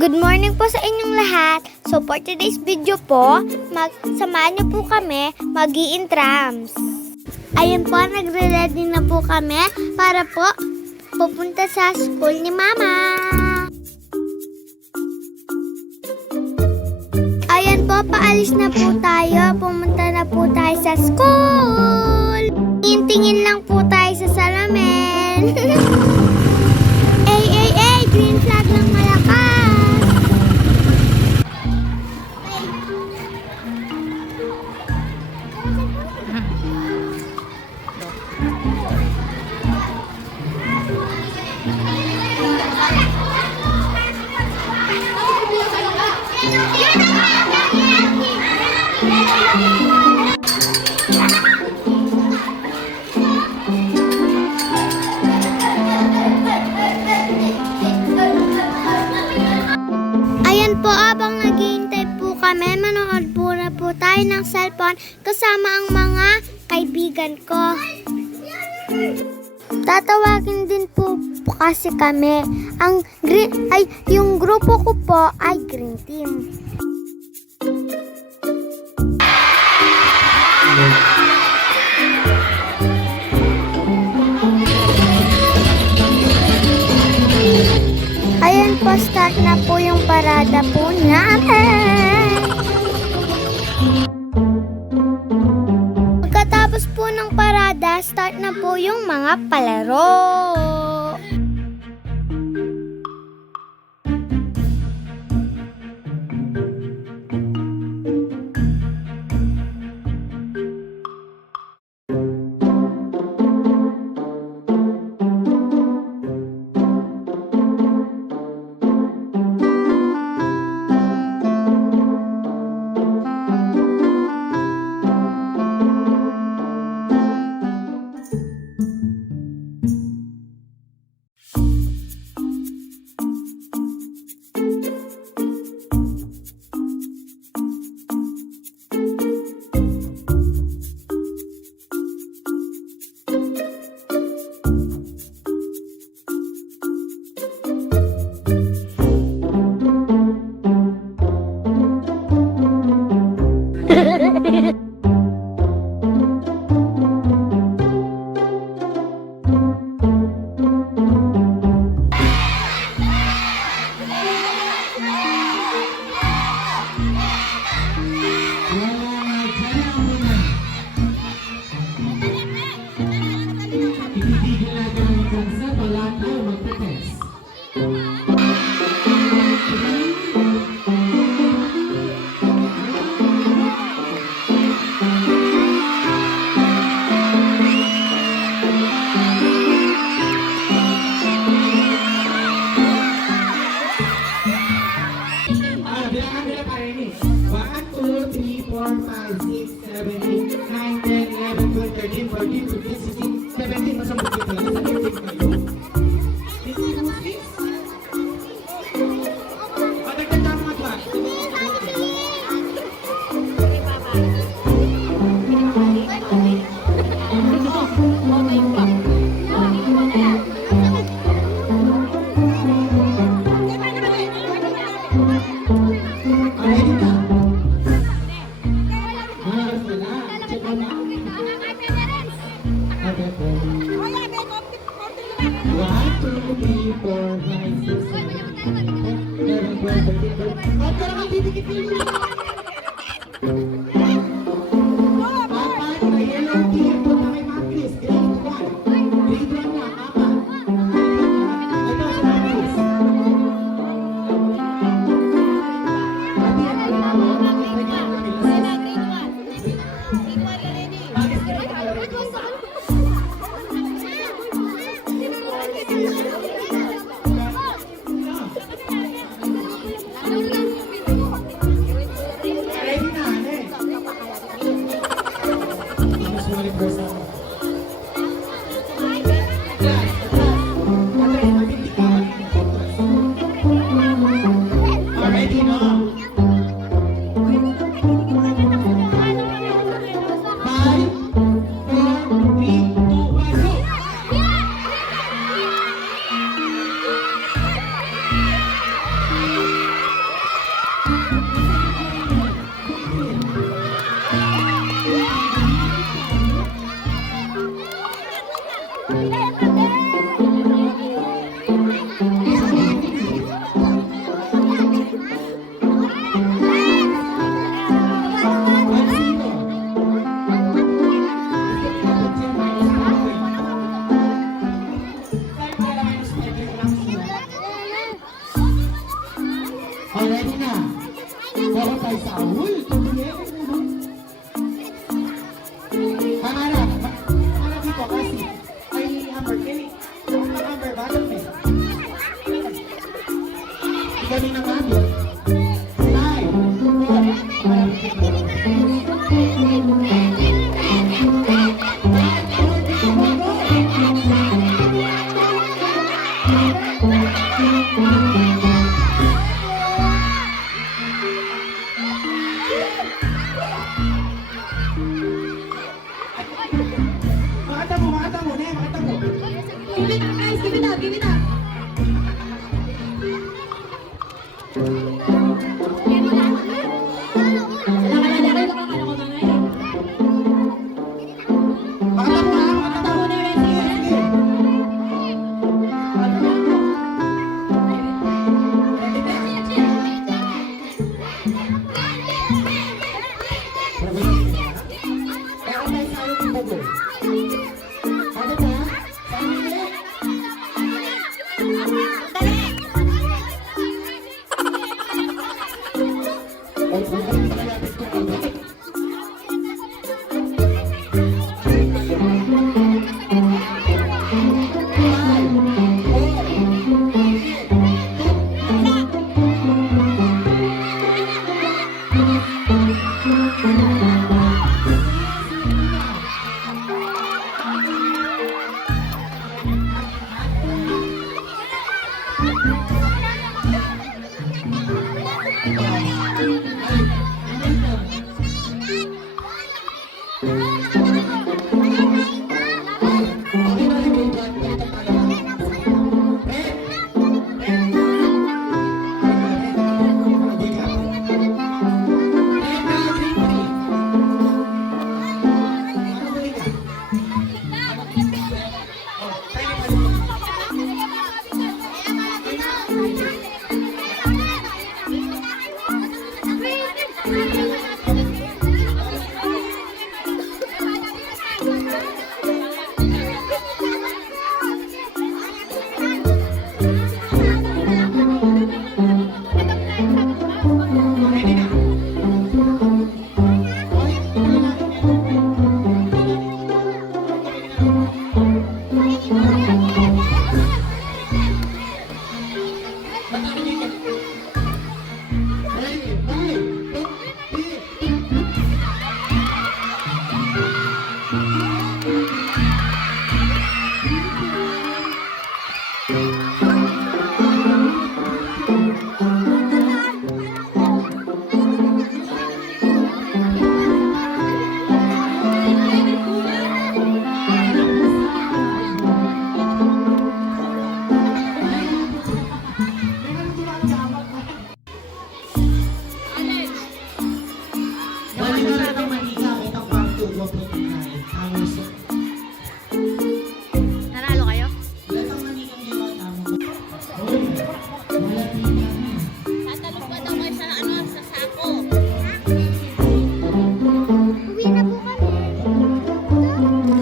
Good morning po sa inyong lahat. So for today's video po, samahan niyo po kami mag-i-intrams. Ayun po, nagre-ready na po kami para po pupunta sa school ni Mama. Ayan po, paalis na po tayo. Pumunta na po tayo sa school. Tingin lang po tayo sa salamin. Ay, green flag lang malakas. Ayan po, abang naghihintay po kami, manood po tayo ng cellphone kasama ang mga kaibigan ko. Tatawagin din po kasi kami. Yung grupo ko po ay Green Team. Ayan po, start na po yung parada po natin. Pagkatapos po ng parada, start na po yung mga palaro. give it up, give it up. Makatawa na rin. Sige, sige. Nanalo kayo? Tatalog pa daw kayo sa sa sako. Uwi na po kami.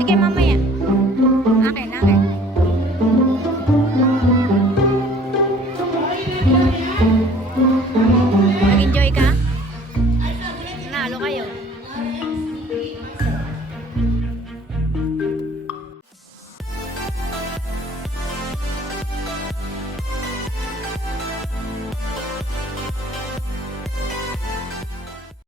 Sige, mamaya. Akin. Nag-enjoy ka? Nanalo kayo?